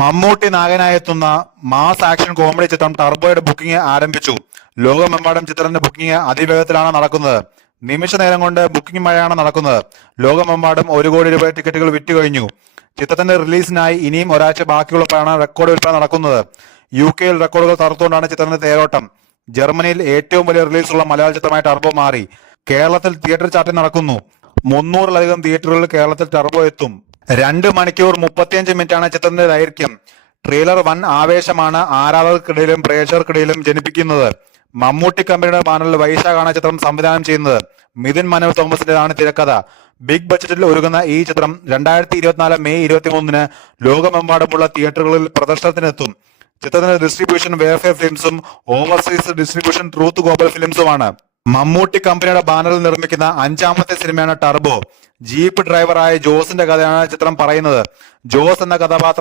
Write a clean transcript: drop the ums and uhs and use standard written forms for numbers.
Mammootty നായകനായെത്തുന്ന mass action comedy ചിത്രം ടർബോയുടെ booking ആരംഭിച്ചു. ലോകമെമ്പാടും ചിത്രത്തിന്റെ ബുക്കിംഗ് അതിവേഗത്തിലാണ് നടക്കുന്നത്. നിമിഷ നേരം കൊണ്ട് ബുക്കിംഗ് മഴയാണ് നടക്കുന്നത്. ലോകമെമ്പാടും 1 കോടി രൂപ ടിക്കറ്റുകൾ വിറ്റുകഴിഞ്ഞു. ചിത്രത്തിന്റെ റിലീസിനായി ഇനിയും ഒരാഴ്ച ബാക്കിയുള്ളപ്പോഴാണ് റെക്കോർഡ് വിൽപ്പന നടക്കുന്നത്. UK-യിൽ റെക്കോർഡുകൾ തകർത്തുകൊണ്ടാണ് ചിത്രത്തിന്റെ തേരോട്ടം. ജർമ്മനിയിൽ ഏറ്റവും വലിയ റിലീസുള്ള മലയാള ചിത്രമായി ടർബോ മാറി. കേരളത്തിൽ തിയേറ്റർ ചാർട്ടിംഗ് നടക്കുന്നു. 300-ലധികം തിയേറ്ററുകളിൽ കേരളത്തിൽ ടർബോ എത്തും. 2 മണിക്കൂർ 35 മിനിറ്റാണ് ചിത്രത്തിന്റെ ദൈർഘ്യം. ട്രെയിലർ വൻ ആവേശമാണ് ആരാധകർക്കിടയിലും പ്രേക്ഷകർക്കിടയിലും ജനിപ്പിക്കുന്നത്. മമ്മൂട്ടി കമ്പനിയുടെ ബാനറിൽ വൈശാഖാണ് ചിത്രം സംവിധാനം ചെയ്യുന്നത്. മിഥുൻ മനോജ് തോമസിന്റേതാണ് തിരക്കഥ. ബിഗ് ബഡ്ജറ്റിൽ ഒരുങ്ങുന്ന ഈ ചിത്രം 2024 മെയ് 23 ലോകമെമ്പാടുമുള്ള തിയേറ്ററുകളിൽ പ്രദർശനത്തിനെത്തും. ചിത്രത്തിന്റെ ഡിസ്ട്രിബ്യൂഷൻ വേഫെയർ ഫിലിംസും ഓവർസീസ് ഡിസ്ട്രിബ്യൂഷൻ ട്രൂത്ത് ഗ്ലോബൽ ഫിലിംസുമാണ്. മമ്മൂട്ടി കമ്പനിയുടെ ബാനറിൽ നിർമ്മിക്കുന്ന 5ാമത്തെ സിനിമയാണ് ടർബോ. ജീപ്പ് ഡ്രൈവറായ ജോസിന്റെ കഥയാണ് ചിത്രം പറയുന്നത്. ജോസ് എന്ന കഥാപാത്രം